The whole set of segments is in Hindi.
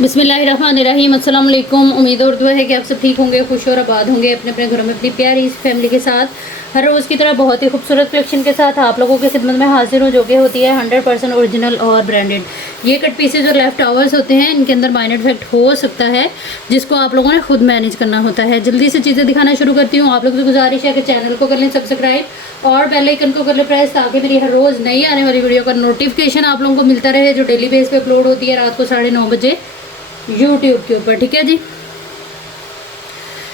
बिस्मिल्लाहिर्रहमानिर्रहीम। अस्सलाम वालेकुम। उम्मीद और दुआ है कि आप सब ठीक होंगे, खुश और आबाद होंगे अपने अपने घरों में अपनी प्यारी फैमिली के साथ। हर रोज़ की तरह बहुत ही खूबसूरत कलेक्शन के साथ आप लोगों की खिदमत में हाजिर हूँ, जो कि होती है 100% ओरिजिनल और ब्रांडेड। ये कट पीसेज और लेफ्ट आवर्स होते हैं, इनके अंदर माइनर इफेक्ट हो सकता है, जिसको आप लोगों ने खुद मैनेज करना होता है। जल्दी से चीज़ें दिखाना शुरू करती हूँ। आप लोगों से गुजारिश है कि चैनल को कर लें सब्सक्राइब और बेल आइकन को कर लें प्रेस, ताकि मेरी हर रोज़ नई आने वाली वीडियो का नोटिफिकेशन आप लोगों को मिलता रहे, जो डेली बेस पे अपलोड होती है रात को 9:30 बजे यूट्यूब के ऊपर। ठीक है जी।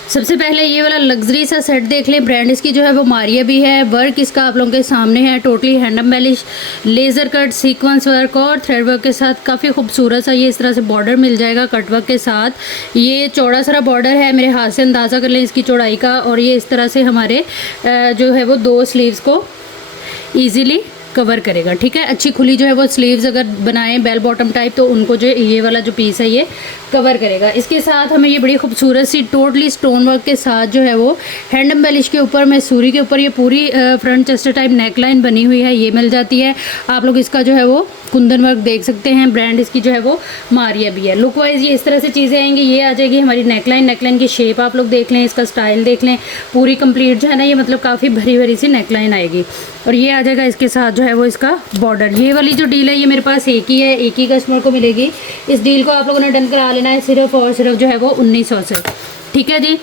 सबसे पहले ये वाला लग्जरी सा सेट देख लें। ब्रांड इसकी जो है वो मारिया भी है। वर्क इसका आप लोगों के सामने है, totally hand embellish, laser cut, sequence work और थ्रेड वर्क के साथ काफ़ी खूबसूरत सा ये इस तरह से बॉर्डर मिल जाएगा कट वर्क के साथ। ये चौड़ा सा बॉर्डर है, मेरे हाथ से अंदाज़ा कर लें इसकी चौड़ाई का। और ये इस तरह से हमारे जो है वो 2 स्लीव्स को ईज़िली कवर करेगा। ठीक है, अच्छी खुली जो है वो स्लीव्स अगर बनाएं बेल बॉटम टाइप, तो उनको जो ये वाला जो पीस है ये कवर करेगा। इसके साथ हमें ये बड़ी खूबसूरत सी टोटली स्टोन वर्क के साथ जो है वो हैंड एम्बेलिश के ऊपर मैसूरी के ऊपर ये पूरी front chest type neck line बनी हुई है, ये मिल जाती है। आप लोग इसका जो है वो कुंदन वर्क देख सकते हैं। ब्रांड इसकी जो है वो मारिया भी है। लुक वाइज ये इस तरह से चीज़ें आएंगी। ये आ जाएगी हमारी नेकलाइन की शेप आप लोग देख लें, इसका स्टाइल देख लें, पूरी कंप्लीट जो है ना ये मतलब काफ़ी भरी भरी सी नेकलाइन आएगी। और ये आ जाएगा इसके साथ जो है वो इसका बॉर्डर। ये वाली जो डील है ये मेरे पास एक ही है, एक ही कस्टमर को मिलेगी। इस डील को आप लोगों ने डन करा लेना है सिर्फ और सिर्फ जो है वो 1900 से। ठीक है जी।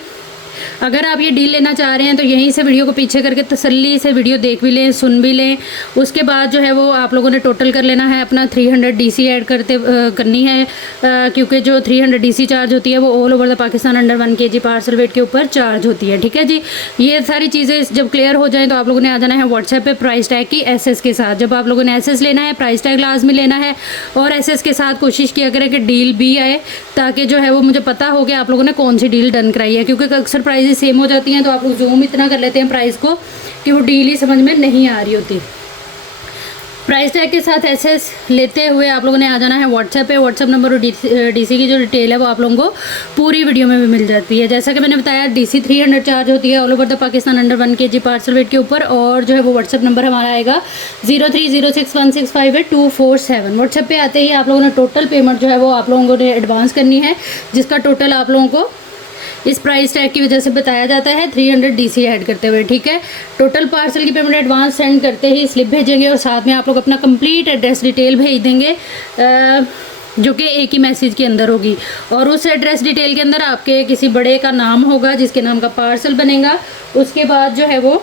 अगर आप ये डील लेना चाह रहे हैं तो यहीं से वीडियो को पीछे करके तसल्ली से वीडियो देख भी लें, सुन भी लें। उसके बाद जो है वो आप लोगों ने टोटल कर लेना है अपना 300 डीसी ऐड करनी है, क्योंकि जो 300 डीसी चार्ज होती है वो all over the Pakistan under 1 kg parcel weight के ऊपर चार्ज होती है। ठीक है जी। ये सारी चीज़ें जब क्लियर हो जाएँ तो आप लोगों ने आ जाना है व्हाट्सएप पे प्राइस टैग की एसएस के साथ। जब आप लोगों ने एसएस लेना है, प्राइस टैग लाजमी लेना है, और एसएस के साथ कोशिश किया करें कि डील भी आए, ताकि जो है वो मुझे पता हो कि आप लोगों ने कौन सी डील डन कराई है। क्योंकि अक्सर प्राइजेस सेम हो जाती हैं, तो आप लोग जूम इतना कर लेते हैं प्राइस को कि वो डील ही समझ में नहीं आ रही होती। प्राइस टैग के साथ एसएस लेते हुए आप लोगों ने आ जाना है व्हाट्सएप पे। व्हाट्सएप नंबर और डीसी की जो डिटेल है वो आप लोगों को पूरी वीडियो में भी मिल जाती है। जैसा कि मैंने बताया, डीसी 300 चार्ज होती है all over the Pakistan under 1 kg parcel weight के ऊपर। और जो है वो व्हाट्सएप नंबर हमारा आएगा 030616582447। व्हाट्सएप पे आते ही आप लोगों ने टोटल पेमेंट जो है वो आप लोगों ने एडवांस करनी है, जिसका टोटल आप लोगों को इस प्राइस टैग की वजह से बताया जाता है 300 डीसी ऐड करते हुए। ठीक है, टोटल पार्सल की पेमेंट एडवांस सेंड करते ही स्लिप भेजेंगे, और साथ में आप लोग अपना कंप्लीट एड्रेस डिटेल भेज देंगे, जो कि एक ही मैसेज के अंदर होगी। और उस एड्रेस डिटेल के अंदर आपके किसी बड़े का नाम होगा जिसके नाम का पार्सल बनेगा। उसके बाद जो है वो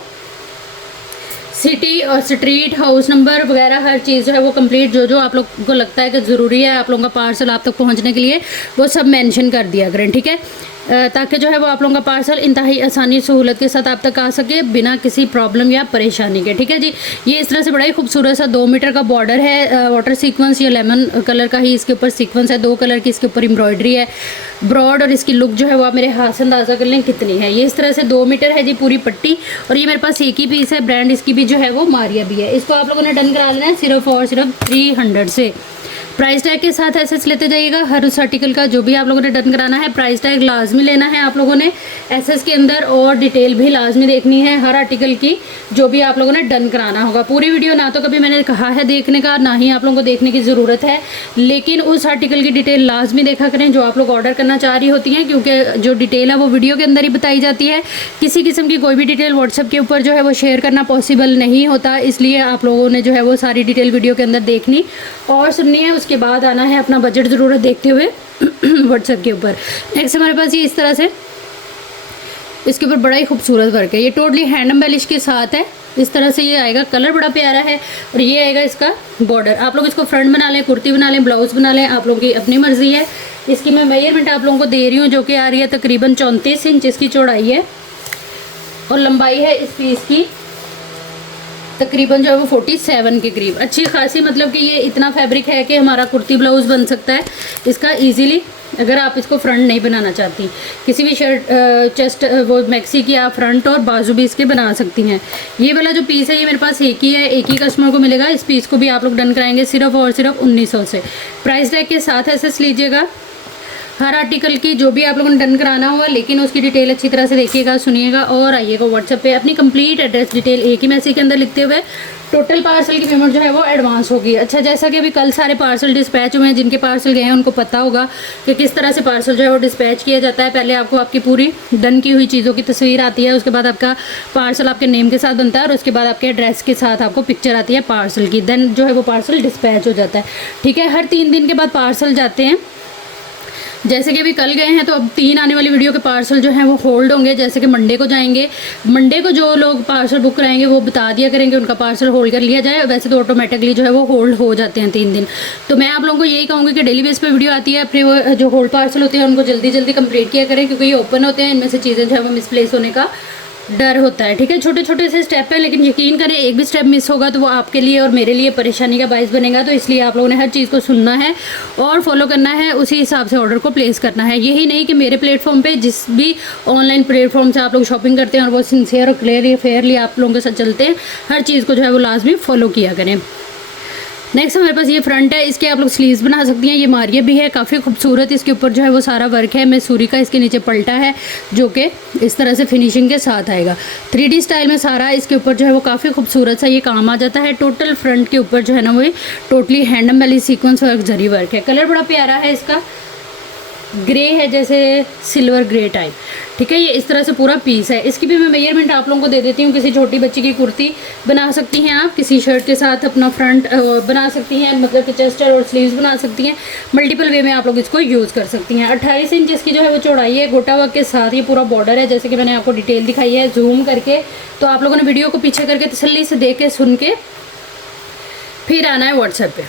सिटी और स्ट्रीट, हाउस नंबर वगैरह हर चीज़ जो है वो कंप्लीट जो आप लोग को लगता है कि ज़रूरी है आप लोगों का पार्सल आप तक पहुंचने के लिए, वो सब मेंशन कर दिया करें। ठीक है, ताकि जो है वो आप लोगों का पार्सल इंतहाई आसानी सहूलत के साथ आप तक आ सके, बिना किसी प्रॉब्लम या परेशानी के। ठीक है जी। ये इस तरह से बड़ा ही खूबसूरत सा 2 मीटर का बॉर्डर है, वाटर सीक्वेंस या लेमन कलर का ही इसके ऊपर सीक्वेंस है, 2 कलर की इसके ऊपर एम्ब्रॉयडरी है ब्रॉड। और इसकी लुक जो है वो आप मेरे हाथ से अंदाज़ा कर लें कितनी है। ये इस तरह से 2 मीटर है जी पूरी पट्टी, और ये मेरे पास एक ही पीस है। ब्रांड इसकी भी जो है वो मारिया भी है। इसको आप लोगों ने डन करा लेना है सिर्फ और सिर्फ 300 से। प्राइस टैग के साथ एसएस लेते जाइएगा हर उस आर्टिकल का जो भी आप लोगों ने डन कराना है। प्राइस टैग लाजमी लेना है आप लोगों ने एसएस के अंदर, और डिटेल भी लाजमी देखनी है हर आर्टिकल की जो भी आप लोगों ने डन कराना होगा। पूरी वीडियो ना तो कभी मैंने कहा है देखने का, ना ही आप लोगों को देखने की ज़रूरत है, लेकिन उस आर्टिकल की डिटेल लाजमी देखा करें जो आप लोग ऑर्डर करना चाह रही होती हैं, क्योंकि जो डिटेल है वो वीडियो के अंदर ही बताई जाती है। किसी किस्म की कोई भी डिटेल व्हाट्सएप के ऊपर जो है वो शेयर करना पॉसिबल नहीं होता, इसलिए आप लोगों ने जो है वो सारी डिटेल वीडियो के अंदर देखनी और सुननी है। उसके बाद आना है अपना बजट ज़रूरत देखते हुए व्हाट्सएप के ऊपर। नेक्स्ट हमारे पास ये इस तरह से इसके ऊपर बड़ा ही खूबसूरत वर्क है। ये टोटली हैंड एम्बेलिश के साथ है, इस तरह से ये आएगा। कलर बड़ा प्यारा है, और ये आएगा इसका बॉर्डर। आप लोग इसको फ्रंट बना लें, कुर्ती बना लें, ब्लाउज़ बना लें, आप लोगों की अपनी मर्ज़ी है। इसकी मैं मेजरमेंट आप लोगों को दे रही हूँ, जो कि आ रही है तकरीबन 34 इंच इसकी चौड़ाई है, और लंबाई है इस पीस की तकरीबन जो है वो 47 के करीब। अच्छी खासी, मतलब कि ये इतना फैब्रिक है कि हमारा कुर्ती ब्लाउज़ बन सकता है इसका ईजीली, अगर आप इसको फ्रंट नहीं बनाना चाहती। किसी भी शर्ट चेस्ट वो मैक्सी की आप फ्रंट और बाजू भी इसके बना सकती हैं। ये वाला जो पीस है ये मेरे पास एक ही है, एक ही कस्टमर को मिलेगा। इस पीस को भी आप लोग डन कराएंगे सिर्फ और सिर्फ 1900 से। प्राइस टैग के साथ एसएस लीजिएगा हर आर्टिकल की जो भी आप लोगों ने डन कराना होगा, लेकिन उसकी डिटेल अच्छी तरह से देखिएगा, सुनिएगा और आइएगा व्हाट्सएप पे। अपनी कंप्लीट एड्रेस डिटेल एक ही मैसेज के अंदर लिखते हुए टोटल पार्सल की पेमेंट जो है वो एडवांस होगी। अच्छा, जैसा कि अभी कल सारे पार्सल डिस्पैच हुए हैं, जिनके पार्सल गए हैं उनको पता होगा कि किस तरह से पार्सल जो है वो डिस्पैच किया जाता है। पहले आपको आपकी पूरी डन की हुई चीज़ों की तस्वीर आती है, उसके बाद आपका पार्सल आपके नेम के साथ बनता है और उसके बाद आपके एड्रेस के साथ आपको पिक्चर आती है पार्सल की। देन जो है वो पार्सल डिस्पैच हो जाता है। ठीक है, हर 3 दिन के बाद पार्सल जाते हैं। जैसे कि अभी कल गए हैं तो अब 3 आने वाली वीडियो के पार्सल जो हैं वो होल्ड होंगे। जैसे कि मंडे को जाएंगे, मंडे को जो लोग पार्सल बुक कराएंगे वो बता दिया करेंगे उनका पार्सल होल्ड कर लिया जाए। वैसे तो ऑटोमेटिकली जो है वो होल्ड हो जाते हैं 3 दिन। तो मैं आप लोगों को यही कहूँगी कि डेली बेस पे वीडियो आती है, अपने वो जो होल्ड पार्सल होते हैं उनको जल्दी जल्दी कंप्लीट किया करें, क्योंकि ये ओपन होते हैं, इनमें से चीज़ें जो है वो मिसप्लेस होने का डर होता है। ठीक है, छोटे छोटे से स्टेप है, लेकिन यकीन करें एक भी स्टेप मिस होगा तो वो आपके लिए और मेरे लिए परेशानी का बायस बनेगा। तो इसलिए आप लोगों ने हर चीज़ को सुनना है और फॉलो करना है, उसी हिसाब से ऑर्डर को प्लेस करना है। यही नहीं कि मेरे प्लेटफॉर्म पे, जिस भी ऑनलाइन प्लेटफॉर्म से आप लोग शॉपिंग करते हैं और वो सिंसियर और क्लियरली फेयरली आप लोगों के साथ चलते हैं, हर चीज़ को जो है वो लाजमी फॉलो किया करें। नेक्स्ट हमारे पास ये फ्रंट है, इसके आप लोग स्लीव्स बना सकती हैं। ये मारिया भी है, काफ़ी खूबसूरत इसके ऊपर जो है वो सारा वर्क है। मैसूरी का इसके नीचे पलटा है जो कि इस तरह से फिनिशिंग के साथ आएगा। 3D स्टाइल में सारा इसके ऊपर जो है वो काफ़ी खूबसूरत सा ये काम आ जाता है। टोटल फ्रंट के ऊपर जो है ना वो टोटली हैंडम वाली सीक्वेंस वर्क, जरी वर्क है। कलर बड़ा प्यारा है इसका, ग्रे है, जैसे सिल्वर ग्रे टाइप। ठीक है, ये इस तरह से पूरा पीस है। इसकी भी मैं मेजरमेंट आप लोगों को दे देती हूँ। किसी छोटी बच्ची की कुर्ती बना सकती हैं आप, किसी शर्ट के साथ अपना फ्रंट बना सकती हैं, मतलब कि चेस्ट और स्लीव्स बना सकती हैं। मल्टीपल वे में आप लोग इसको यूज़ कर सकती हैं। 28 इंच इसकी जो है वो चौड़ाई है। गोटा वर्क के साथ ये पूरा बॉर्डर है, जैसे कि मैंने आपको डिटेल दिखाई है जूम करके। तो आप लोगों ने वीडियो को पीछे करके तसल्ली से देख के सुन के फिर आना है व्हाट्सएप पे।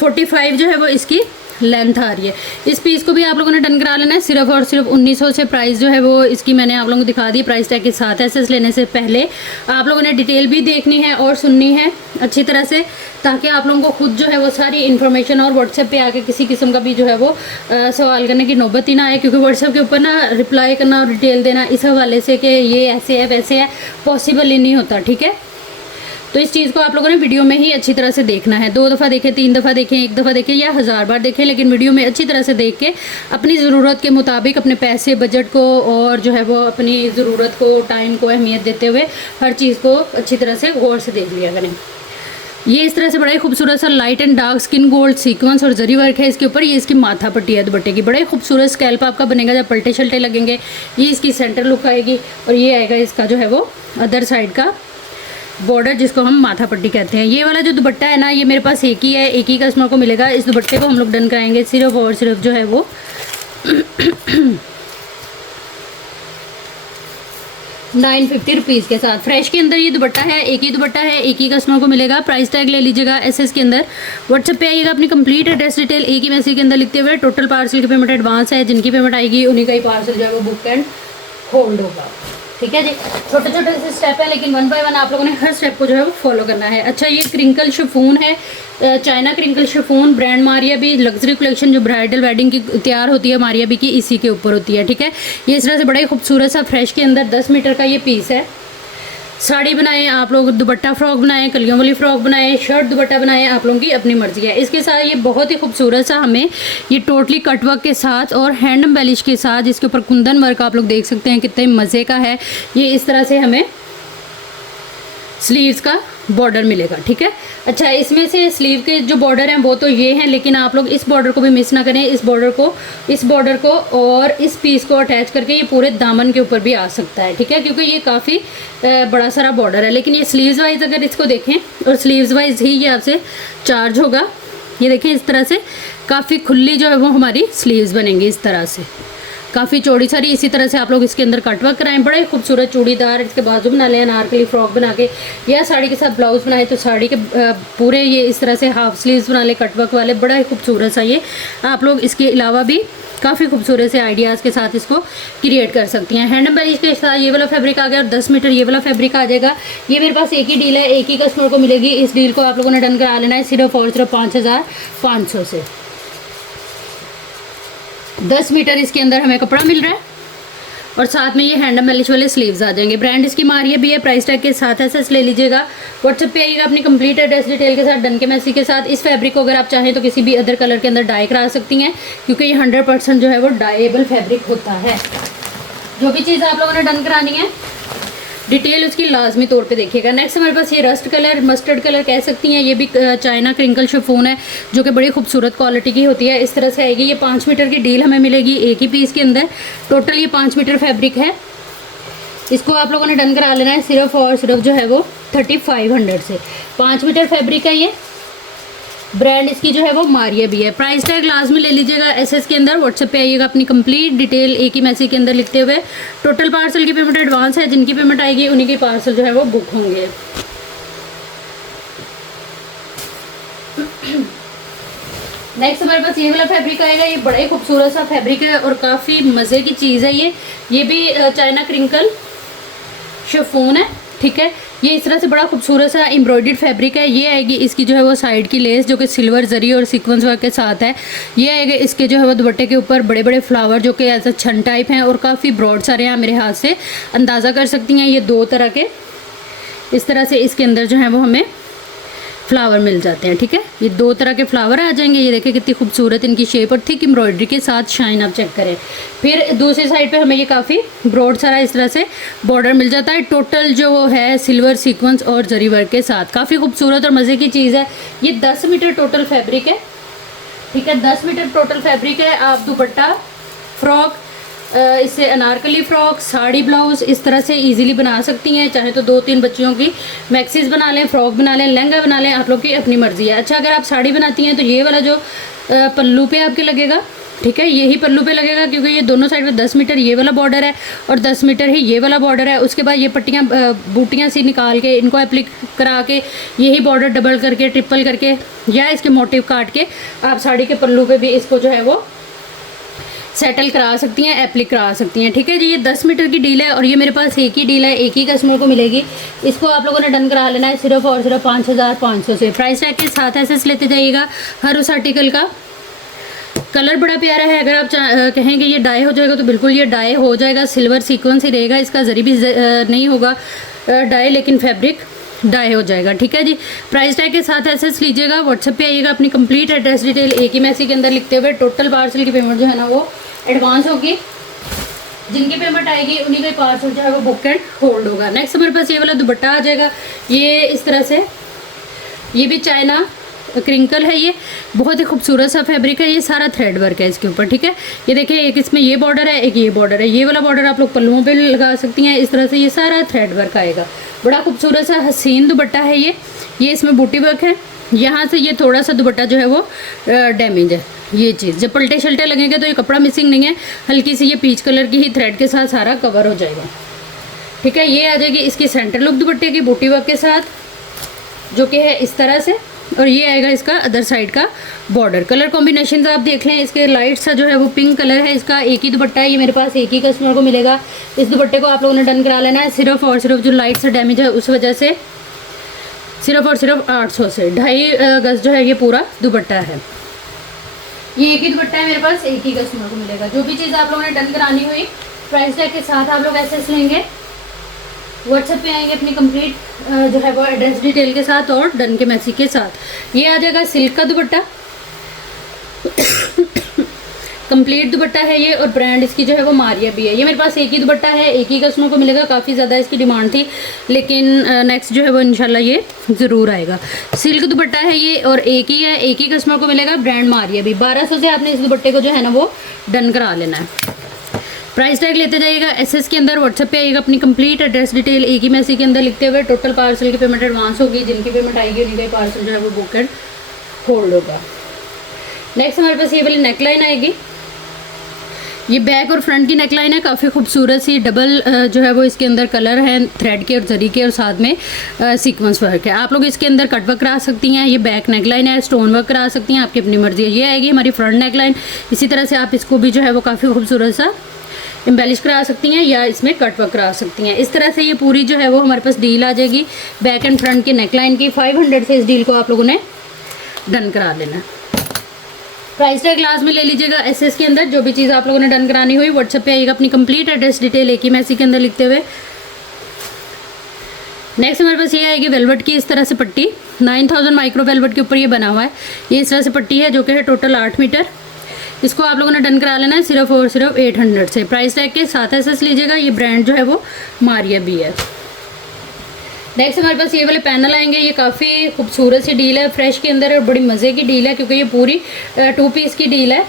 45 जो है वो इसकी लेंथ आ रही है। इस पीस को भी आप लोगों ने डन करा लेना है। सिर्फ और सिर्फ 1900 से प्राइस जो है वो इसकी मैंने आप लोगों को दिखा दी प्राइस टैग के साथ। एसएस लेने से पहले आप लोगों ने डिटेल भी देखनी है और सुननी है अच्छी तरह से, ताकि आप लोगों को खुद जो है वो सारी इन्फॉर्मेशन और व्हाट्सएप पे आके किसी किस्म का भी जो है वो सवाल करने की नौबत ही ना आए। क्योंकि व्हाट्सएप के ऊपर ना रिप्लाई करना और डिटेल देना इस हवाले से कि ये ऐसे है वैसे है, पॉसिबल ही नहीं होता। ठीक है, तो इस चीज़ को आप लोगों ने वीडियो में ही अच्छी तरह से देखना है। 2 दफ़ा देखें, 3 दफ़ा देखें, 1 दफ़ा देखें या 1000 बार देखें, लेकिन वीडियो में अच्छी तरह से देख के अपनी ज़रूरत के मुताबिक अपने पैसे, बजट को और जो है वो अपनी ज़रूरत को, टाइम को अहमियत देते हुए हर चीज़ को अच्छी तरह से गौर से देख लिया करें। ये इस तरह से बड़ा ही खूबसूरत सा light and dark skin gold sequence और जरी वर्क है इसके ऊपर। ये इसकी माथा पट्टी है दुपट्टे की, बड़ा ही खूबसूरत स्कैल्प आपका बनेगा जब पलटे शल्टे लगेंगे। ये इसकी सेंटर लुक आएगी और ये आएगा इसका जो है वो अदर साइड का बॉर्डर, जिसको हम माथा पट्टी कहते हैं। ये वाला जो दुपट्टा है ना, ये मेरे पास एक ही है, एक ही कस्टमर को मिलेगा। इस दुपट्टे को हम लोग डन कराएंगे सिर्फ और सिर्फ जो है वो 950 रुपीज़ के साथ। फ्रेश के अंदर ये दुपट्टा है, एक ही दुपट्टा है, एक ही कस्टमर को मिलेगा। प्राइस टैग ले लीजिएगा एसएस के अंदर। व्हाट्सएप पे आइएगा, अपनी कंप्लीट एड्रेस डिटेल एक ही मैसेज के अंदर लिखते हुए। टोटल पार्सल की पेमेंट एडवांस है, जिनकी पेमेंट आएगी उन्हीं का ही पार्सल जो है वो बुक एंड होल्ड होगा। ठीक है जी, छोटे छोटे से स्टेप है, लेकिन 1 बाय 1 आप लोगों ने हर स्टेप को जो है वो फॉलो करना है। अच्छा, ये क्रिंकल शिफॉन है, China crinkle chiffon, brand Maria भी लग्जरी कलेक्शन जो ब्राइडल वेडिंग की तैयार होती है मारिया भी की, इसी के ऊपर होती है। ठीक है, ये इस तरह से बड़ा ही खूबसूरत सा फ्रेश के अंदर 10 मीटर का ये पीस है। साड़ी बनाएं आप लोग, दुपट्टा फ्रॉक बनाएं, कलियों वाली फ्रॉक बनाएं, शर्ट दुपट्टा बनाएं, आप लोगों की अपनी मर्जी है। इसके साथ ये बहुत ही खूबसूरत सा हमें ये टोटली कटवर्क के साथ और हैंड एम्बेलिश के साथ, जिसके ऊपर कुंदन वर्क आप लोग देख सकते हैं कितने मज़े का है। ये इस तरह से हमें स्लीव्स का बॉर्डर मिलेगा। ठीक है, अच्छा, इसमें से स्लीव के जो बॉर्डर हैं वो तो ये हैं, लेकिन आप लोग इस बॉर्डर को भी मिस ना करें। इस बॉर्डर को और इस पीस को अटैच करके ये पूरे दामन के ऊपर भी आ सकता है। ठीक है, क्योंकि ये काफ़ी बड़ा सारा बॉर्डर है। लेकिन ये स्लीव्स वाइज अगर इसको देखें और स्लीव्स वाइज ही ये आपसे चार्ज होगा। ये देखें, इस तरह से काफ़ी खुली जो है वो हमारी स्लीव्स बनेंगी इस तरह से, काफ़ी चौड़ी सारी। इसी तरह से आप लोग इसके अंदर कटवर्क कराएं, बड़ा ही खूबसूरत चूड़ीदार इसके बाजू बना लें, अनारकली फ्रॉक बना के, या साड़ी के साथ ब्लाउज बनाए तो साड़ी के पूरे ये इस तरह से हाफ स्लीव्स बना लें कटवर्क वाले, बड़ा ही खूबसूरत सा। ये आप लोग इसके अलावा भी काफ़ी खूबसूरत से आइडियाज़ के साथ इसको क्रिएट कर सकती हैं। हैंड एम्ब्रॉयडरी के साथ ये वाला फैब्रिक आ गया और 10 मीटर ये वाला फैब्रिक आ जाएगा। ये मेरे पास एक ही डील है, एक ही कस्टमर को मिलेगी। इस डील को आप लोगों ने डन करा लेना है सिर्फ और सिर्फ 5500 से। 10 मीटर इसके अंदर हमें कपड़ा मिल रहा है और साथ में ये हैंड एम्बेलिश वाले स्लीव्स आ जाएंगे। ब्रांड इसकी मारिया भी है, प्राइस टैग के साथ एसएस ले लीजिएगा। व्हाट्सएप पे आइएगा अपनी कंप्लीट एड्रेस डिटेल के साथ, डन के मैसी के साथ। इस फैब्रिक को अगर आप चाहें तो किसी भी अदर कलर के अंदर डाई करा सकती हैं, क्योंकि ये 100% जो है वो डाइएबल फैब्रिक होता है। जो भी चीज़ आप लोगों ने डन करानी है डिटेल उसकी लाजमी तौर पे देखिएगा। नेक्स्ट हमारे पास ये रस्ट कलर, मस्टर्ड कलर कह सकती हैं, ये भी चाइना क्रिंकल शिफॉन है जो कि बड़ी खूबसूरत क्वालिटी की होती है। इस तरह से आएगी। ये 5 मीटर की डील हमें मिलेगी एक ही पीस के अंदर। टोटल ये 5 मीटर फैब्रिक है। इसको आप लोगों ने डन करा लेना है सिर्फ और सिर्फ जो है वो 3500 से। 5 मीटर फैब्रिक है ये। ब्रांड इसकी जो है वो मारिया भी है। प्राइस टैग लाजमी ले लीजिएगा एसएस के अंदर। व्हाट्सएप पे आइएगा अपनी कंप्लीट डिटेल एक ही मैसेज के अंदर लिखते हुए। टोटल पार्सल की पेमेंट एडवांस है, जिनकी पेमेंट आएगी उन्हीं के पार्सल जो है वो बुक होंगे। नेक्स्ट हमारे पास ये वाला फैब्रिक आएगा। ये बड़ा ही खूबसूरत सा फैब्रिक है और काफ़ी मज़े की चीज़ है ये भी चाइना क्रिंकल शिफॉन है, ठीक है। ये इस तरह से बड़ा खूबसूरत सा एम्ब्रॉयडर्ड फैब्रिक है। ये आएगी इसकी जो है वो साइड की लेस जो कि सिल्वर जरी और सीक्वेंस वर्क के साथ है। ये आएगा इसके जो है वो दुपट्टे के ऊपर बड़े बड़े फ्लावर जो कि ऐसा छन टाइप हैं और काफ़ी ब्रॉड सारे हैं, मेरे हाथ से अंदाज़ा कर सकती हैं। ये 2 तरह के इस तरह से इसके अंदर जो है वो हमें फ्लावर मिल जाते हैं, ठीक है। ये 2 तरह के फ्लावर आ जाएंगे। ये देखिए कितनी खूबसूरत इनकी शेप और थिक एम्ब्रॉयडरी के साथ शाइन आप चेक करें। फिर दूसरी साइड पे हमें ये काफ़ी ब्रॉड सारा इस तरह से बॉर्डर मिल जाता है। टोटल जो है सिल्वर सीक्वेंस और जरी वर्क के साथ काफ़ी खूबसूरत और मज़े की चीज़ है। ये 10 मीटर टोटल फैब्रिक है, ठीक है। 10 मीटर टोटल फैब्रिक है। आप दुपट्टा, फ्रॉक, इससे अनारकली फ्रॉक, साड़ी, ब्लाउज़ इस तरह से इजीली बना सकती हैं। चाहे तो 2-3 बच्चियों की मैक्सीज बना लें, फ्रॉक बना लें, लहंगा बना लें, आप लोग की अपनी मर्ज़ी है। अच्छा, अगर आप साड़ी बनाती हैं तो ये वाला जो पल्लू पे आपके लगेगा, ठीक है, यही पल्लू पे लगेगा, क्योंकि ये दोनों साइड पे 10 मीटर ये वाला बॉर्डर है और 10 मीटर ही ये वाला बॉर्डर है। उसके बाद ये पट्टियाँ बूटियाँ सी निकाल के इनको एप्लिक करा के यही बॉर्डर डबल करके, ट्रिपल करके या इसके मोटिव काट के आप साड़ी के पल्लू पे भी इसको जो है वो सेटल करा सकती हैं, एप्लिक करा सकती हैं, ठीक है जी। ये 10 मीटर की डील है और ये मेरे पास एक ही डील है, एक ही कस्टमर को मिलेगी। इसको आप लोगों ने डन करा लेना है सिर्फ और सिर्फ 5500 से। प्राइस टैग के साथ एसएस लेते जाइएगा। हर उस आर्टिकल का कलर बड़ा प्यारा है। अगर आप कहेंगे ये डाई हो जाएगा तो बिल्कुल ये डाई हो जाएगा। सिल्वर सीक्वेंस ही रहेगा, इसका जरी भी नहीं होगा डाई, लेकिन फैब्रिक डाई हो जाएगा, ठीक है जी। प्राइस टैग के साथ एसएस लीजिएगा। व्हाट्सएप पे आइएगा अपनी कंप्लीट एड्रेस डिटेल एक ही मैसेज के अंदर लिखते हुए। टोटल पार्सल की पेमेंट जो है ना वो एडवांस होगी, जिनकी पेमेंट आएगी उन्हीं का पार्सल जो है वो बुक एंड होल्ड होगा। नेक्स्ट हमारे पास ये वाला दुपट्टा आ जाएगा। ये इस तरह से, ये भी चाइना क्रिंकल है। ये बहुत ही खूबसूरत सा फैब्रिक है। ये सारा थ्रेड वर्क है इसके ऊपर, ठीक है। ये देखिए एक इसमें ये बॉर्डर है, एक ये बॉर्डर है। ये वाला बॉर्डर आप लोग पल्लुओं पे लगा सकती हैं। इस तरह से ये सारा थ्रेड वर्क आएगा। बड़ा खूबसूरत सा हसीन दुपट्टा है ये इसमें बूटी वर्क है। यहाँ से ये थोड़ा सा दुपट्टा जो है वो डैमेज है। ये चीज़ जब पलटे शल्टे लगेंगे तो ये कपड़ा मिसिंग नहीं है, हल्की सी ये पीच कलर की ही थ्रेड के साथ सारा कवर हो जाएगा, ठीक है। ये आ जाएगी इसकी सेंटर लुक दुपट्टे की बूटी वर्क के साथ, जो कि है इस तरह से। और ये आएगा इसका अदर साइड का बॉर्डर। कलर कॉम्बिनेशन आप देख लें, इसके लाइट सा जो है वो पिंक कलर है। इसका एक ही दुपट्टा है, ये मेरे पास एक ही कस्टमर को मिलेगा। इस दुपट्टे को आप लोगों ने डन करा लेना है सिर्फ और सिर्फ जो लाइट सा डैमेज है उस वजह से सिर्फ और सिर्फ 800 से। 2.5 गज जो है ये पूरा दुपट्टा है। ये एक ही दुपट्टा है मेरे पास, एक ही कस्टमर को मिलेगा। जो भी चीज़ आप लोगों ने डन करानी हुई प्राइस टैग के साथ आप लोग एसएस लेंगे। व्हाट्सएप पे आएंगे अपनी कंप्लीट जो है वो एड्रेस डिटेल के साथ और डन के मैसेज के साथ। ये आ जाएगा सिल्क का दुपट्टा, कंप्लीट दुपट्टा है ये। और ब्रांड इसकी जो है वो मारिया भी है। ये मेरे पास एक ही दुपट्टा है, एक ही कस्टमर को मिलेगा। काफ़ी ज़्यादा इसकी डिमांड थी, लेकिन नेक्स्ट जो है वो इंशाल्लाह ये ज़रूर आएगा। सिल्क दुपट्टा है ये और एक ही है, एक ही कस्टमर को मिलेगा। ब्रांड मारिया भी। 1200 से आपने इस दुपट्टे को जो है ना वो डन करा लेना है। प्राइस टैग लेते जाइएगा एसएस के अंदर। व्हाट्सएप पे आइएगा अपनी कंप्लीट एड्रेस डिटेल एक ही मैसेज के अंदर लिखते हुए। टोटल पार्सल की पेमेंट एडवांस होगी, जिनकी पेमेंट आएगी उन्हीं का पार्सल जो है वो बुक एंड होल्ड होगा। नेक्स्ट हमारे पास ये वाली नेकलाइन आएगी। ये बैक और फ्रंट की नेकलाइन है, काफ़ी खूबसूरत सी डबल जो है वो इसके अंदर कलर है थ्रेड के और जरी के, और साथ में सीक्वेंस वर्क है। आप लोग इसके अंदर कट वर्क करा सकती हैं। ये बैक नेकलाइन है, स्टोन वर्क करा सकती हैं, आपकी अपनी मर्जी है। ये आएगी हमारी फ्रंट नेकलाइन। इसी तरह से आप इसको भी जो है वो काफ़ी खूबसूरत सा एम्बेलिश करा सकती हैं या इसमें कट वर्क करा सकती हैं। इस तरह से ये पूरी जो है वो हमारे पास डील आ जाएगी बैक एंड फ्रंट की नेकलाइन की। 500 से इस डील को आप लोगों ने डन करा लेना। प्राइस टैग लास्ट में ले लीजिएगा एसएस के अंदर। जो भी चीज़ आप लोगों ने डन करानी हुई व्हाट्सएप पे आइएगा अपनी कंप्लीट एड्रेस डिटेल एक ही मैसेज के अंदर लिखते हुए। नेक्स्ट हमारे पास ये आएगी वेलवेट की इस तरह से पट्टी, 9000 माइक्रो वेलवेट के ऊपर ये बना हुआ है। ये इस तरह से पट्टी है जो कि है टोटल 8 मीटर। इसको आप लोगों ने डन करा लेना है सिर्फ और सिर्फ 800 से। प्राइस टैग के साथ एसएस लीजिएगा। ये ब्रांड जो है वो मारिया भी है। नेक्स्ट हमारे पास ये वाले पैनल आएंगे। ये काफ़ी खूबसूरत सी डील है, फ्रेश के अंदर और बड़ी मज़े की डील है क्योंकि ये पूरी 2 पीस की डील है।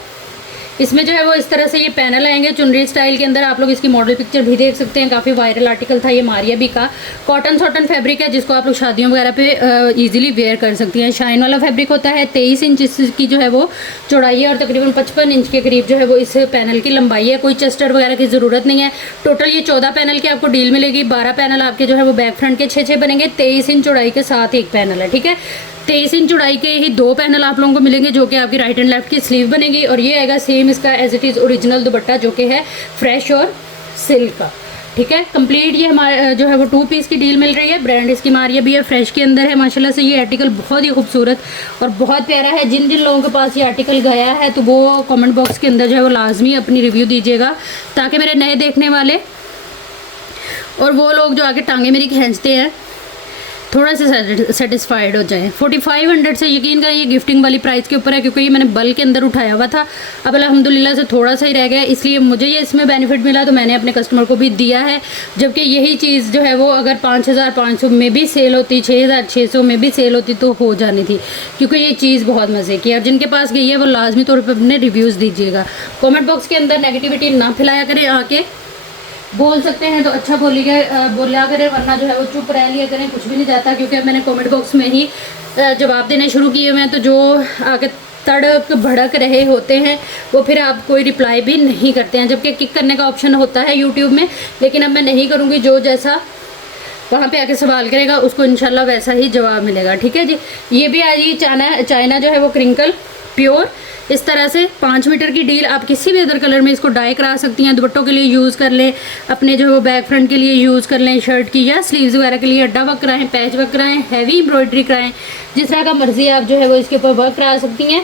इसमें जो है वो इस तरह से ये पैनल आएंगे चुनरी स्टाइल के अंदर। आप लोग इसकी मॉडल पिक्चर भी देख सकते हैं, काफ़ी वायरल आर्टिकल था ये मारिया बी का। कॉटन फैब्रिक है जिसको आप लोग शादियों वगैरह पे इजीली वेयर कर सकती हैं। शाइन वाला फैब्रिक होता है। 23 इंच की जो है वो चौड़ाई है और तकरीबन 55 इंच के करीब जो है वो इस पैनल की लंबाई है। कोई चेस्टर वगैरह की ज़रूरत नहीं है। टोटल ये 14 पैनल की आपको डील मिलेगी। 12 पैनल आपके जो है वो बैक फ्रंट के 6 बनेंगे। 23 इंच चौड़ाई के साथ एक पैनल है, ठीक है। 23 इंच चौड़ाई के ही 2 पैनल आप लोगों को मिलेंगे जो कि आपकी राइट एंड लेफ्ट की स्लीव बनेगी। और ये आएगा सेम इसका as it is original dupatta जो कि है फ्रेश और सिल्क का, ठीक है। कंप्लीट ये हमारे जो है वो 2 पीस की डील मिल रही है। ब्रांड इसकी मारिया भी है, फ्रेश के अंदर है। माशाल्लाह से ये आर्टिकल बहुत ही खूबसूरत और बहुत प्यारा है। जिन जिन लोगों के पास ये आर्टिकल गया है तो वो कमेंट बॉक्स के अंदर जो है वो लाजमी अपनी रिव्यू दीजिएगा ताकि मेरे नए देखने वाले और वो लोग जो आगे टांगे मेरी खींचते हैं थोड़ा सा सेटिस्फाइड हो जाए। 4500 से यकीन करें ये गिफ्टिंग वाली प्राइस के ऊपर है क्योंकि ये मैंने बल्क के अंदर उठाया हुआ था। अब अल्हम्दुलिल्लाह से थोड़ा सा ही रह गया, इसलिए मुझे ये इसमें बेनिफिट मिला तो मैंने अपने कस्टमर को भी दिया है। जबकि यही चीज़ जो है वो अगर 5500 में भी सेल होती, 6600 में भी सेल होती तो हो जानी थी क्योंकि ये चीज़ बहुत मज़े की है। और जिनके पास गई है वो लाजमी तौर पर अपने रिव्यूज़ दीजिएगा। कॉमेंट बॉक्स के अंदर नेगेटिविटी ना फैलाया करें, आके बोल सकते हैं तो अच्छा बोलिया करें, वरना जो है वो चुप रह लिया करें, कुछ भी नहीं जाता। क्योंकि अब मैंने कमेंट बॉक्स में ही जवाब देने शुरू किए हुए हैं तो जो आगे तड़क भड़क रहे होते हैं वो फिर आप कोई रिप्लाई भी नहीं करते हैं, जबकि किक करने का ऑप्शन होता है यूट्यूब में। लेकिन अब मैं नहीं करूँगी, जो जैसा वहाँ पे आके सवाल करेगा उसको इंशाल्लाह वैसा ही जवाब मिलेगा, ठीक है जी। ये भी आ जी चाइना जो है वो क्रिंकल प्योर इस तरह से 5 मीटर की डील। आप किसी भी अदर कलर में इसको डाई करा सकती हैं, दुपट्टों के लिए यूज़ कर लें, अपने जो है वो बैक फ्रंट के लिए यूज़ कर लें, शर्ट की या स्लीव्स वगैरह के लिए अड्डा वर्क कराएं, पैच वर्क कराएं, हैवी एम्ब्रॉयडरी कराएं, जिस तरह का मर्जी आप जो है वो इसके ऊपर वर्क करा सकती हैं।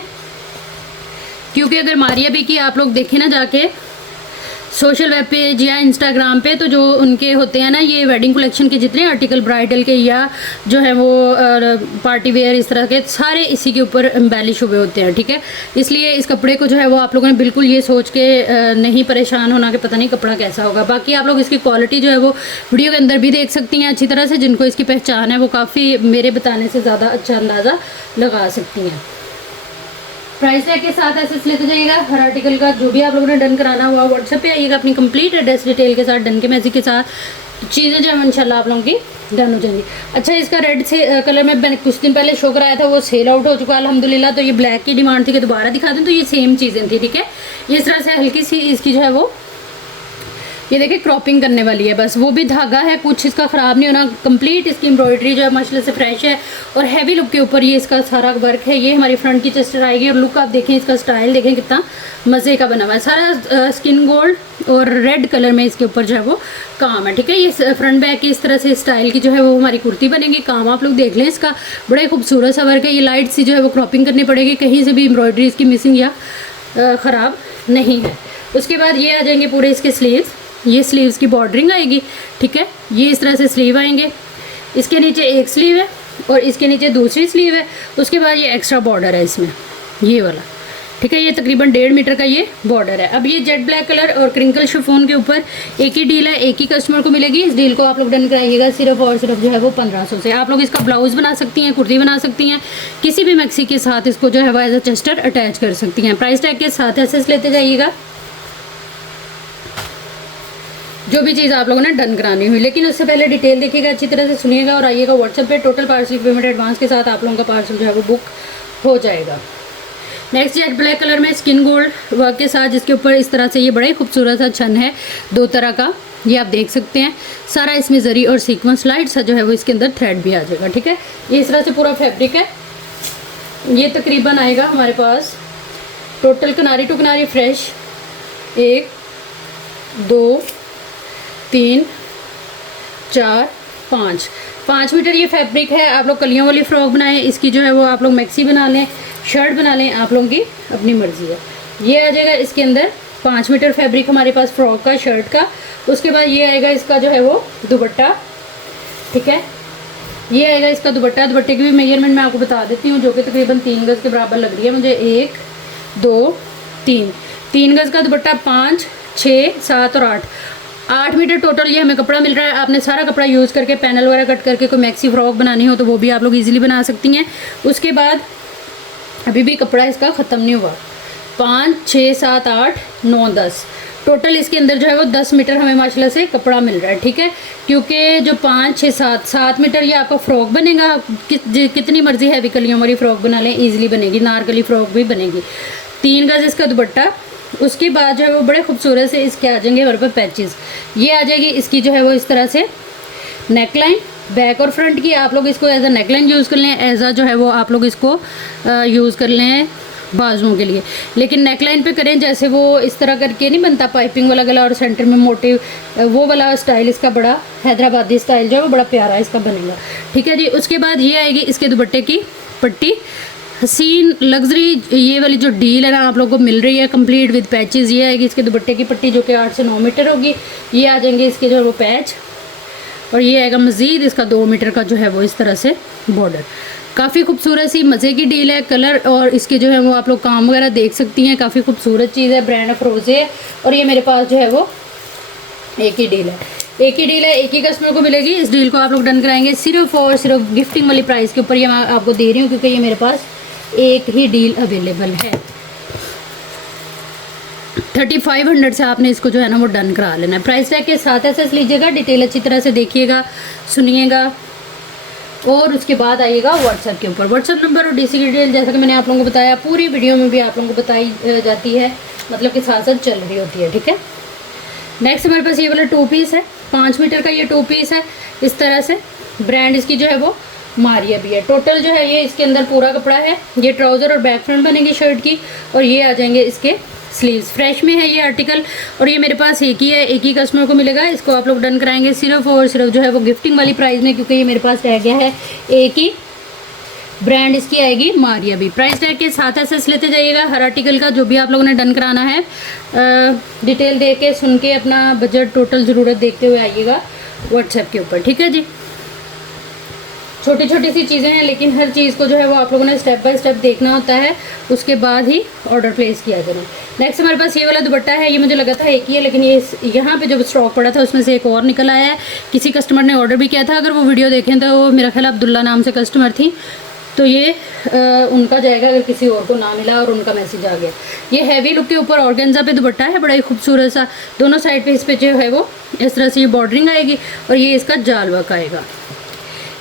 क्योंकि अगर मारिया बी की आप लोग देखें ना जाके सोशल वेब पेज या इंस्टाग्राम पे, तो जो उनके होते हैं ना ये वेडिंग कलेक्शन के जितने आर्टिकल ब्राइडल के या जो है वो पार्टी वेयर इस तरह के सारे इसी के ऊपर एम्बेलिश हुए होते हैं, ठीक है। इसलिए इस कपड़े को जो है वो आप लोगों ने बिल्कुल ये सोच के नहीं परेशान होना कि पता नहीं कपड़ा कैसा होगा। बाकी आप लोग इसकी क्वालिटी जो है वो वीडियो के अंदर भी देख सकती हैं अच्छी तरह से। जिनको इसकी पहचान है वो काफ़ी मेरे बताने से ज़्यादा अच्छा अंदाज़ा लगा सकती हैं। प्राइस टैग के साथ एसेस लेते जाइएगा। हर आर्टिकल का जो भी आप लोगों ने डन कराना हुआ व्हाट्सएप पे आइएगा अपनी कंप्लीट एड्रेस डिटेल के साथ, डन के मैसेज के साथ। चीज़ें जो है इंशाल्लाह आप लोगों की डन हो जाएंगी। अच्छा, इसका रेड से कलर में मैंने कुछ दिन पहले शो कराया था, वो सेल आउट हो चुका है अल्हम्दुलिल्लाह। तो ये ब्लैक की डिमांड थी कि दोबारा दिखा दें, तो ये सेम चीज़ें थी, ठीक है। इस तरह से हल्की सी इसकी जो है वो ये देखिए क्रॉपिंग करने वाली है, बस वो भी धागा है, कुछ इसका ख़राब नहीं होना। कंप्लीट इसकी एम्ब्रॉयडरी जो है माशाल्लाह से फ्रेश है और हैवी लुक के ऊपर ये इसका सारा वर्क है। ये हमारी फ्रंट की चेस्टर आएगी और लुक आप देखें, इसका स्टाइल देखें कितना मज़े का बना हुआ है। सारा स्किन गोल्ड और रेड कलर में इसके ऊपर जो है वो काम है, ठीक है। ये फ्रंट बैक की इस तरह से स्टाइल की जो है वो हमारी कुर्ती बनेगी। काम आप लोग देख लें, इसका बड़ा खूबसूरत सा वर्क है। ये लाइट सी जो है वो क्रॉपिंग करनी पड़ेगी, कहीं से भी एम्ब्रॉयडरी इसकी मिसिंग या ख़राब नहीं है। उसके बाद ये आ जाएंगे पूरे इसके स्लीव्स। ये स्लीव्स की बॉर्डरिंग आएगी, ठीक है। ये इस तरह से स्लीव आएंगे, इसके नीचे एक स्लीव है और इसके नीचे दूसरी स्लीव है। उसके बाद ये एक्स्ट्रा बॉर्डर है इसमें, ये वाला, ठीक है। ये तकरीबन 1.5 मीटर का ये बॉर्डर है। अब ये जेट ब्लैक कलर और क्रिंकल शिफॉन के ऊपर एक ही डील है, एक ही कस्टमर को मिलेगी। इस डील को आप लोग डन कराइएगा सिर्फ और सिर्फ जो है वो 1500 से। आप लोग इसका ब्लाउज बना सकती हैं, कुर्ती बना सकती हैं, किसी भी मैक्सी के साथ इसको जो है वो एज अ चेस्टर अटैच कर सकती हैं। प्राइस टैग के साथ एसेस लेते जाइएगा जो भी चीज़ आप लोगों ने डन करानी हुई। लेकिन उससे पहले डिटेल देखिएगा, अच्छी तरह से सुनिएगा और आइएगा व्हाट्सएप पे। टोटल पार्सल पेमेंट एडवांस के साथ आप लोगों का पार्सल जो है वो बुक हो जाएगा। नेक्स्ट जेट ब्लैक कलर में स्किन गोल्ड वर्क के साथ, जिसके ऊपर इस तरह से ये बड़ा ही खूबसूरत सा छन है 2 तरह का, ये आप देख सकते हैं। सारा इसमें जरी और सीक्वेंस लाइट सा जो है वो इसके अंदर थ्रेड भी आ जाएगा, ठीक है। ये इस तरह से पूरा फैब्रिक है। ये तकरीबन आएगा हमारे पास टोटल किनारी टू किनारी फ्रेश 1 2 3 4 5 मीटर ये फैब्रिक है। आप लोग कलियों वाली फ्रॉक बनाएं, इसकी जो है वो आप लोग मैक्सी बना लें, शर्ट बना लें, आप लोगों की अपनी मर्ज़ी है। ये आ जाएगा इसके अंदर 5 मीटर फैब्रिक हमारे पास फ्रॉक का, शर्ट का। उसके बाद ये आएगा इसका जो है वो दुपट्टा, ठीक है। ये आएगा इसका दुपट्टा। दुपट्टे की भी मेजरमेंट मैं आपको बता देती हूँ, जो कि तकरीबन 3 गज़ के बराबर लग रही है मुझे। 1 2 3 गज़ का दुपट्टा, 5 6 7 और 8 मीटर टोटल ये हमें कपड़ा मिल रहा है। आपने सारा कपड़ा यूज़ करके पैनल वगैरह कट करके कोई मैक्सी फ्रॉक बनानी हो तो वो भी आप लोग ईजिली बना सकती हैं। उसके बाद अभी भी कपड़ा इसका ख़त्म नहीं हुआ। 5 6 7 8 9 10 टोटल इसके अंदर जो है वो 10 मीटर हमें माशाल्लाह से कपड़ा मिल रहा है, ठीक है। क्योंकि जो 5 6 7 मीटर ये आपका फ़्रॉक बनेगा। कितनी मर्जी हैवी कलियों वाली फ़्रॉक बना लें, ईजिली बनेगी। नारकली फ़्रॉक भी बनेगी। 3 गज़ इसका दुपट्टा। उसके बाद जो है वो बड़े खूबसूरत से इसके आ जाएंगे हमारे पास पैचेस। ये आ जाएगी इसकी जो है वो इस तरह से नेकलाइन, बैक और फ्रंट की। आप लोग इसको एज अ नेकलाइन यूज़ कर लें, एज अ जो है वो आप लोग इसको यूज़ कर लें बाजुओं के लिए। लेकिन नेकलाइन पे करें, जैसे वो इस तरह करके नहीं बनता पाइपिंग वाला गला और सेंटर में मोटिव, वो वाला स्टाइल इसका बड़ा हैदराबादी स्टाइल जो है वो बड़ा प्यारा इसका बनेगा, ठीक है जी। उसके बाद ये आएगी इसके दुपट्टे की पट्टी, हसीन लग्जरी। ये वाली जो डील है ना आप लोगों को मिल रही है कंप्लीट विद पैचेस। ये आएगी इसके दुपट्टे की पट्टी जो कि 8 से 9 मीटर होगी। ये आ जाएंगे इसके जो है वो पैच, और ये आएगा मज़ीद इसका 2 मीटर का जो है वो इस तरह से बॉर्डर। काफ़ी खूबसूरत सी मज़े की डील है। कलर और इसके जो है वो आप लोग काम वगैरह देख सकती हैं। काफ़ी खूबसूरत चीज़ है, ब्रांड अफरोज़े है। और ये मेरे पास जो है वो एक ही डील है, एक ही कस्टमर को मिलेगी। इस डील को आप लोग डन कराएंगे सिर्फ और सिर्फ गिफ्टिंग वाली प्राइस के ऊपर। ये मैं आपको दे रही हूँ क्योंकि ये मेरे पास एक ही डील अवेलेबल है। 3500 से आपने इसको जो है ना वो डन करा लेना है। प्राइस टैग के साथ ऐसे लीजिएगा, डिटेल अच्छी तरह से देखिएगा, सुनिएगा, और उसके बाद आइएगा व्हाट्सएप के ऊपर। व्हाट्सएप नंबर और डीसी की डिटेल जैसा कि मैंने आप लोगों को बताया, पूरी वीडियो में भी आप लोगों को बताई जाती है, मतलब कि साथ साथ चल रही होती है, ठीक है। नेक्स्ट हमारे पास ये वाला 2 पीस है, 5 मीटर का ये 2 पीस है इस तरह से। ब्रांड इसकी जो है वो मारिया भी है। टोटल जो है ये इसके अंदर पूरा कपड़ा है। ये ट्राउज़र और बैक फ्रंट बनेगी शर्ट की, और ये आ जाएंगे इसके स्लीव्स। फ्रेश में है ये आर्टिकल, और ये मेरे पास एक ही है, एक ही कस्टमर को मिलेगा। इसको आप लोग डन कराएंगे सिर्फ और सिर्फ जो है वो गिफ्टिंग वाली प्राइस में, क्योंकि ये मेरे पास रह गया है एक ही। ब्रांड इसकी आएगी मारिया भी। प्राइस टैग के साथ ऐसे लेते जाइएगा हर आर्टिकल का, जो भी आप लोगों ने डन कराना है। डिटेल दे के सुन के अपना बजट टोटल ज़रूरत देखते हुए आइएगा व्हाट्सएप के ऊपर, ठीक है जी। छोटी छोटी सी चीज़ें हैं, लेकिन हर चीज़ को जो है वो आप लोगों ने स्टेप बाय स्टेप देखना होता है, उसके बाद ही ऑर्डर प्लेस किया जाना। नेक्स्ट हमारे पास ये वाला दुपट्टा है। ये मुझे लगा था एक ही है, लेकिन ये यहाँ पे जब स्टॉक पड़ा था उसमें से एक और निकल आया है। किसी कस्टमर ने ऑर्डर भी किया था, अगर वो वीडियो देखें तो वो मेरा ख्याल अब्दुल्ला नाम से कस्टमर थी, तो ये उनका जाएगा अगर किसी और को ना मिला और उनका मैसेज आ गया। ये हैवी लुक के ऊपर ऑर्गेन्जा पे दुपट्टा है, बड़ा ही खूबसूरत सा। दोनों साइड पे इस पे जो है वो इस तरह से ये बॉर्डरिंग आएगी, और ये इसका जाल वर्क आएगा।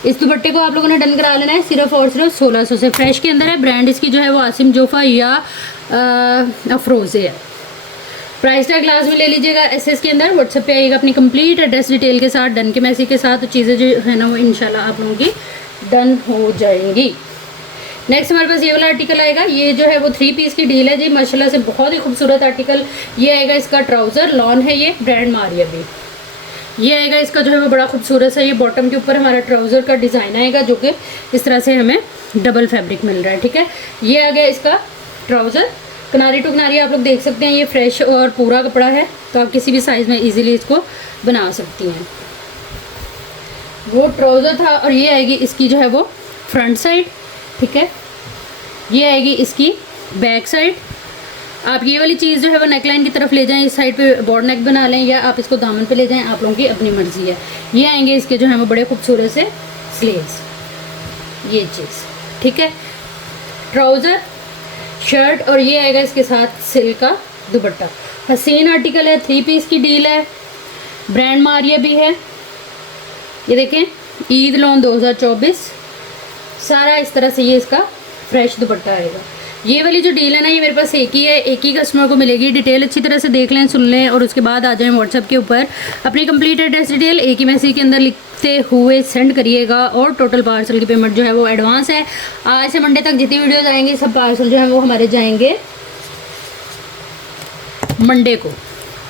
इस दुपट्टे को आप लोगों ने डन करा लेना है सिर्फ और सिर्फ 1600 से। फ्रेश के अंदर है। ब्रांड इसकी जो है वो आसिम जोफ़ा या अफरोज़े है। प्राइस टैग लास्ट में ले लीजिएगा एसएस के अंदर। व्हाट्सएप पे आइएगा अपनी कंप्लीट एड्रेस डिटेल के साथ, डन के मैसेज के साथ, तो चीज़ें जो है ना वो इंशाल्लाह आप लोगों की डन हो जाएंगी। नेक्स्ट हमारे पास ये वाला आर्टिकल आएगा। ये जो है वो 3 पीस की डील है जी, माशाल्लाह से बहुत ही खूबसूरत आर्टिकल। ये आएगा इसका ट्राउज़र, लॉन है ये, ब्रांड मारिया भी। ये आएगा इसका जो है वो बड़ा खूबसूरत सा, ये बॉटम के ऊपर हमारा ट्राउज़र का डिज़ाइन आएगा, जो कि इस तरह से हमें डबल फैब्रिक मिल रहा है, ठीक है। ये आ गया इसका ट्राउज़र, किनारी टू किनारी आप लोग देख सकते हैं। ये फ्रेश और पूरा कपड़ा है, तो आप किसी भी साइज़ में इजीली इसको बना सकती हैं। वो ट्राउज़र था, और ये आएगी इसकी जो है वो फ्रंट साइड, ठीक है। ये आएगी इसकी बैक साइड। आप ये वाली चीज़ जो है वो नेकलाइन की तरफ ले जाएं, इस साइड पे बॉर्ड नेक बना लें, या आप इसको दामन पे ले जाएं, आप लोगों की अपनी मर्ज़ी है। ये आएंगे इसके जो है वो बड़े खूबसूरत से स्लीव्स, ये चीज़, ठीक है। ट्राउज़र, शर्ट, और ये आएगा इसके साथ सिल्क का दुपट्टा। हसीन आर्टिकल है, 3 पीस की डील है, ब्रांड मारिया भी है। ये देखें, ईद लोन 2024, सारा इस तरह से ये इसका फ्रेश दुपट्टा आएगा। ये वाली जो डील है ना, ये मेरे पास एक ही है, एक ही कस्टमर को मिलेगी। डिटेल अच्छी तरह से देख लें, सुन लें, और उसके बाद आ जाएं व्हाट्सएप के ऊपर। अपनी कंप्लीट एड्रेस डिटेल एक ही मैसेज के अंदर लिखते हुए सेंड करिएगा, और टोटल पार्सल की पेमेंट जो है वो एडवांस है। आज से मंडे तक जितनी वीडियोस आएंगी सब पार्सल जो है वो हमारे जाएंगे मंडे को,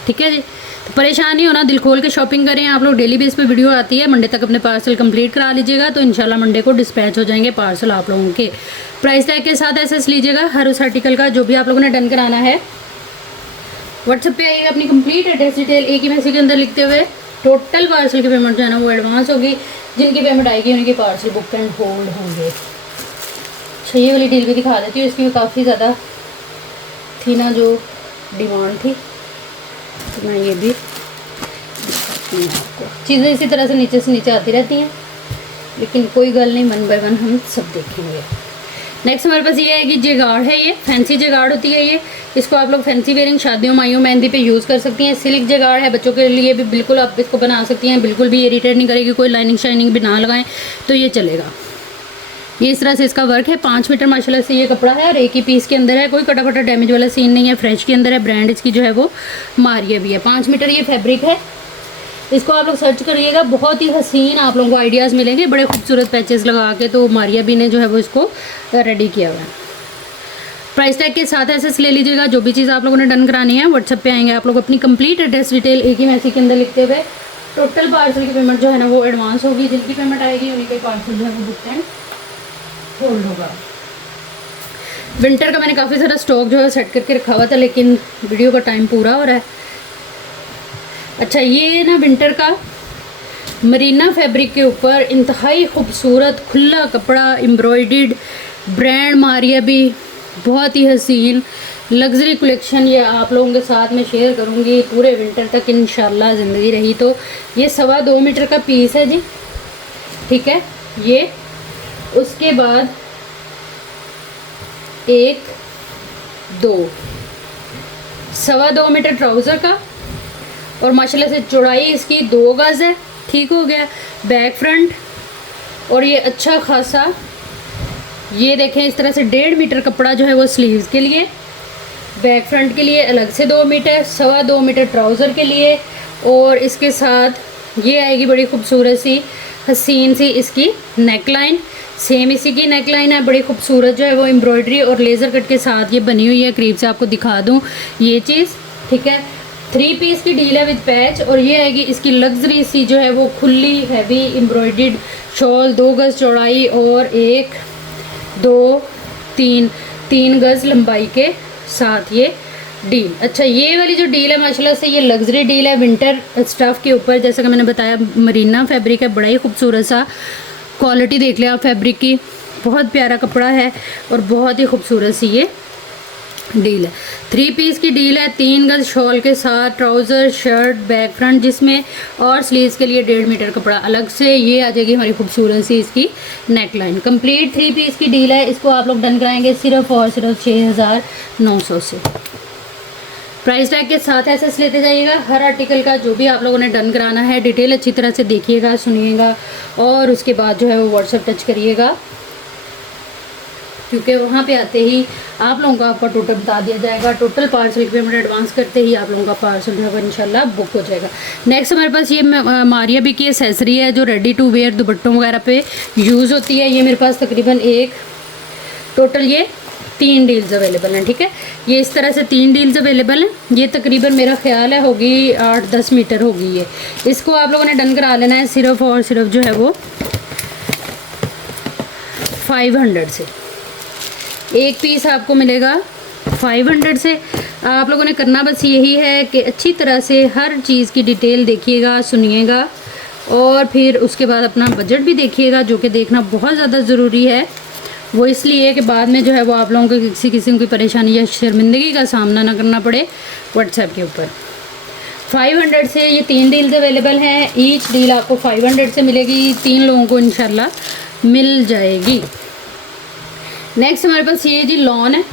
ठीक है जी। तो परेशान नहीं होना, दिल खोल के शॉपिंग करें आप लोग। डेली बेस पे वीडियो आती है, मंडे तक अपने पार्सल कंप्लीट करा लीजिएगा तो इंशाल्लाह मंडे को डिस्पैच हो जाएंगे पार्सल आप लोगों के। प्राइस टैग के साथ एसएस लीजिएगा हर उस आर्टिकल का जो भी आप लोगों ने डन कराना है। व्हाट्सएप पे आइएगा, अपनी कंप्लीट एड्रेस डिटेल एक ही मैसेज के अंदर लिखते हुए टोटल पार्सल की पेमेंट जो है ना वो एडवांस होगी। जिनकी पेमेंट आएगी उनकी पार्सल बुक एंड होल्ड होंगे। अच्छा ये वाली डील भी दिखा देती हूँ, इसकी भी काफ़ी ज़्यादा थी ना जो डिमांड थी, तो मैं ये भी चीज़ें इसी तरह से नीचे आती रहती हैं, लेकिन कोई गल नहीं, वन बाय वन हम सब देखेंगे। नेक्स्ट हमारे पास ये आएगी जेगाड़ है, ये फैंसी जेगाड़ होती है ये। इसको आप लोग फैंसी वेयरिंग शादियों माइयों मेहंदी पे यूज़ कर सकती हैं। सिल्क जेगाड़ है, बच्चों के लिए भी बिल्कुल आप इसको बना सकती हैं, बिल्कुल भी इरिटेट नहीं करेगी, कोई लाइनिंग शाइनिंग भी ना लगाएं तो ये चलेगा। ये इस तरह से इसका वर्क है। 5 मीटर माशाल्लाह से ये कपड़ा है और एक ही पीस के अंदर है, कोई कटा फटा डैमेज वाला सीन नहीं है, फ्रेश के अंदर है। ब्रांड इसकी जो है वो मारिया भी है। 5 मीटर ये फैब्रिक है। इसको आप लोग सर्च करिएगा, बहुत ही हसीन आप लोगों को आइडियाज़ मिलेंगे, बड़े खूबसूरत पैचेस लगा के तो मारिया भी ने जो है वो इसको रेडी किया हुआ है। प्राइस टैग के साथ एसेस ले लीजिएगा। जो भी चीज़ आप लोगों ने डन करानी है व्हाट्सएप पे आएंगे आप लोग अपनी कंप्लीट एड्रेस डिटेल एक ही मैसेज के अंदर लिखते हुए टोटल पार्सल की पेमेंट जो है ना वो एडवांस होगी। जिनकी पेमेंट आएगी उनके पार्सल जो है वो बुक एंड होल्ड होगा। विंटर का मैंने काफ़ी सारा स्टॉक जो है सेट करके रखा हुआ था, लेकिन वीडियो का टाइम पूरा हो रहा है। अच्छा ये ना विंटर का मरीना फैब्रिक के ऊपर इंतहाई खूबसूरत खुला कपड़ा एम्ब्रॉयडर्ड, ब्रांड मारिया भी, बहुत ही हसीन लग्जरी कलेक्शन ये आप लोगों के साथ में शेयर करूँगी पूरे विंटर तक इंशाल्लाह ज़िंदगी रही तो। ये 2.25 मीटर का पीस है जी, ठीक है। ये उसके बाद 1 2 2.25 मीटर ट्राउज़र का और माशाल्लाह से चौड़ाई इसकी 2 गज़ है, ठीक हो गया। बैक फ्रंट और ये अच्छा खासा ये देखें इस तरह से 1.5 मीटर कपड़ा जो है वो स्लीव्स के लिए, बैक फ्रंट के लिए अलग से 2 मीटर, 2.25 मीटर ट्राउज़र के लिए। और इसके साथ ये आएगी बड़ी खूबसूरत सी हसीन सी इसकी नेक लाइन, सेम इसी की नेक लाइन है, बड़ी खूबसूरत जो है वो एम्ब्रॉयडरी और लेज़र कट के साथ ये बनी हुई है। करीब से आपको दिखा दूँ ये चीज़, ठीक है। 3 पीस की डील है विद पैच और ये आएगी इसकी लग्जरी सी जो है वो खुली हैवी एम्ब्रॉयडर्ड शॉल, 2 गज़ चौड़ाई और 1 2 3 गज़ लंबाई के साथ ये डील। अच्छा ये वाली जो डील है माशाल्लाह से ये लग्जरी डील है विंटर स्टफ़ के ऊपर। जैसा कि मैंने बताया मरीना फैब्रिक है, बड़ा ही खूबसूरत सा क्वालिटी देख लिया आप फैब्रिक की, बहुत प्यारा कपड़ा है और बहुत ही खूबसूरत सी ये डील है। 3 पीस की डील है, 3 गज शॉल के साथ, ट्राउज़र शर्ट बैक फ्रंट जिसमें और स्लीव्स के लिए 1.5 मीटर कपड़ा अलग से। ये आ जाएगी हमारी खूबसूरत सी इसकी नेक लाइन। कंप्लीट 3 पीस की डील है। इसको आप लोग डन कराएंगे सिर्फ और सिर्फ 6,900 से। प्राइस टैग के साथ एसेस लेते जाइएगा हर आर्टिकल का। जो भी आप लोगों ने डन कराना है डिटेल अच्छी तरह से देखिएगा, सुनिएगा और उसके बाद जो है वो व्हाट्सएप टच करिएगा, क्योंकि वहाँ पे आते ही आप लोगों का आपका टोटल बता दिया जाएगा। टोटल पार्सल की पेमेंट एडवांस करते ही आप लोगों का पार्सल जो है इंशाल्लाह बुक हो जाएगा। नेक्स्ट हमारे पास ये मारिया भी की एसेसरी है जो रेडी टू वेयर दुपट्टों वगैरह पे यूज़ होती है। ये मेरे पास तकरीबन टोटल ये 3 डील्स अवेलेबल हैं, ठीक है। ये इस तरह से 3 डील्स अवेलेबल हैं। ये तकरीबन मेरा ख्याल है होगी 8-10 मीटर होगी ये। इसको आप लोगों ने डन करा लेना है सिर्फ और सिर्फ जो है वो 500 से। एक पीस आपको मिलेगा 500 से। आप लोगों ने करना बस यही है कि अच्छी तरह से हर चीज़ की डिटेल देखिएगा, सुनिएगा और फिर उसके बाद अपना बजट भी देखिएगा, जो कि देखना बहुत ज़्यादा ज़रूरी है। वो इसलिए कि बाद में जो है वो आप लोगों को किसी किस्म की परेशानी या शर्मिंदगी का सामना ना करना पड़े व्हाट्सएप के ऊपर। 500 से ये 3 डील्स अवेलेबल हैं। ईच डील आपको 500 से मिलेगी, 3 लोगों को इंशाल्लाह मिल जाएगी। नेक्स्ट हमारे पास ये जी लॉन है,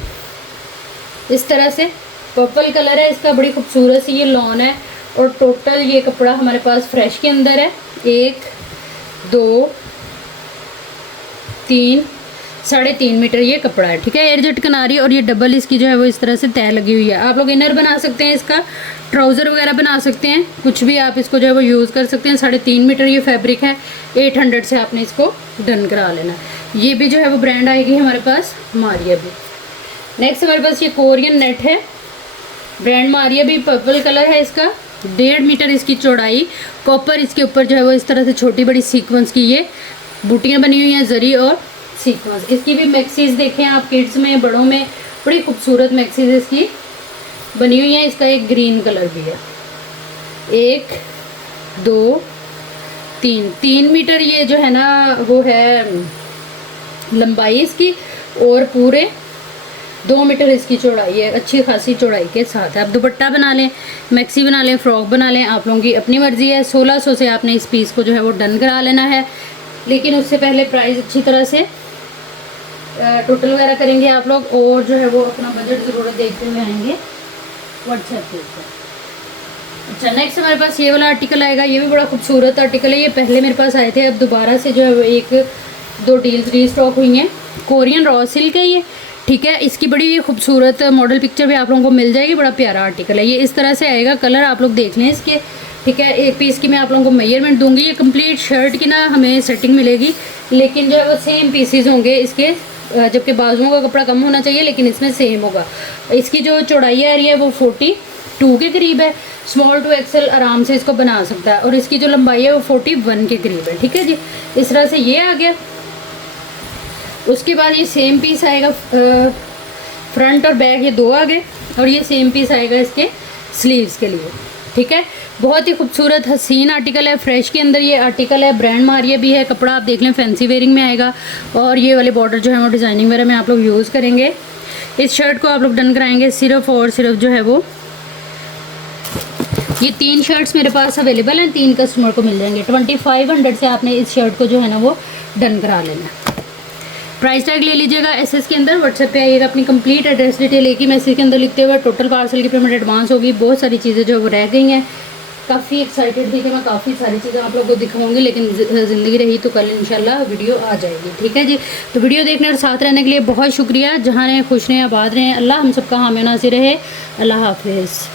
इस तरह से पर्पल कलर है इसका, बड़ी खूबसूरत सी ये लॉन है और टोटल ये कपड़ा हमारे पास फ्रेश के अंदर है। 1 2 3 3.5 मीटर ये कपड़ा है, ठीक है। एयरजेट किनारी और ये डबल इसकी जो है वो इस तरह से तय लगी हुई है। आप लोग इनर बना सकते हैं, इसका ट्राउज़र वगैरह बना सकते हैं, कुछ भी आप इसको जो है वो यूज़ कर सकते हैं। 3.5 मीटर ये फैब्रिक है। 800 से आपने इसको डन करा लेना है। ये भी जो है वो ब्रांड आएगी हमारे पास मारिया भी। नेक्स्ट हमारे पास ये कोरियन नेट है, ब्रांड मारिया भी, पर्पल कलर है इसका। 1.5 मीटर इसकी चौड़ाई, कॉपर इसके ऊपर जो है वो इस तरह से छोटी बड़ी सीक्वेंस की ये बूटियाँ बनी हुई हैं, जरी और सीक्वेंस। इसकी भी मैक्सीज देखें आप, किड्स में बड़ों में बड़ी खूबसूरत मैक्सीज इसकी बनी हुई हैं। इसका एक ग्रीन कलर भी है। 1 2 3 मीटर ये जो है ना वो है लंबाई इसकी, और पूरे 2 मीटर इसकी चौड़ाई है, अच्छी खासी चौड़ाई के साथ है। आप दुपट्टा बना लें, मैक्सी बना लें, फ्रॉक बना लें, आप लोगों की अपनी मर्ज़ी है। 1600 से आपने इस पीस को जो है वो डन करा लेना है, लेकिन उससे पहले प्राइस अच्छी तरह से टोटल वगैरह करेंगे आप लोग, और जो है वो अपना बजट ज़रूर देखते हुए आएंगे व्हाट्सएप पे। अच्छा, नेक्स्ट हमारे पास ये वाला आर्टिकल आएगा। ये भी बड़ा खूबसूरत आर्टिकल है। ये पहले मेरे पास आए थे, अब दोबारा से जो है वो 1-2 डील्स रीस्टॉक हुई हैं। कोरियन रॉ सिल्क है ये, ठीक है। इसकी बड़ी खूबसूरत मॉडल पिक्चर भी आप लोगों को मिल जाएगी। बड़ा प्यारा आर्टिकल है ये, इस तरह से आएगा। कलर आप लोग देख लें इसके, ठीक है। एक पीस की मैं आप लोगों को मेजरमेंट दूंगी। ये कंप्लीट शर्ट की ना हमें सेटिंग मिलेगी, लेकिन जो है वो सेम पीसेस होंगे इसके, जबकि बाजुओं का कपड़ा कम होना चाहिए, लेकिन इसमें सेम होगा। इसकी जो चौड़ाई आ रही है वो 42 के करीब है। स्मॉल टू एक्सेल आराम से इसको बना सकता है, और इसकी जो लंबाई है वो 41 के करीब है, ठीक है जी। इस तरह से ये आ गया। उसके बाद ये सेम पीस आएगा, फ्रंट और बैक ये 2 आ गए, और ये सेम पीस आएगा इसके स्लीव्स के लिए, ठीक है। बहुत ही खूबसूरत हसीन आर्टिकल है। फ्रेश के अंदर ये आर्टिकल है, ब्रांड मारिया भी है। कपड़ा आप देख लें, फैंसी वेयरिंग में आएगा, और ये वाले बॉर्डर जो है वो डिज़ाइनिंग वगैरह में आप लोग यूज़ करेंगे। इस शर्ट को आप लोग डन कराएंगे सिर्फ और सिर्फ जो है वो, ये 3 शर्ट्स मेरे पास अवेलेबल हैं, 3 कस्टमर को मिल जाएंगे। 2500 से आपने इस शर्ट को जो है ना वो डन करा लेना। प्राइस टैग ले लीजिएगा एसएस के अंदर। व्हाट्सएप पे आइएगा, अपनी कंप्लीट एड्रेस डिटेल एक ही मैसेज के अंदर लिखते हुए। टोटल पार्सल की पेमेंट एडवांस होगी। बहुत सारी चीज़ें जो वो रह गई हैं। काफ़ी एक्साइटेड थी कि मैं काफ़ी सारी चीज़ें आप लोगों को दिखाऊंगी, लेकिन ज़िंदगी रही तो कल इंशाल्लाह वीडियो आ जाएगी, ठीक है जी। तो वीडियो देखने और साथ रहने के लिए बहुत शुक्रिया। जहाँ रहें खुश रहें, आबाद रहें। अल्लाह हम सबका हामी नासिर रहे। अल्लाह हाफिज़।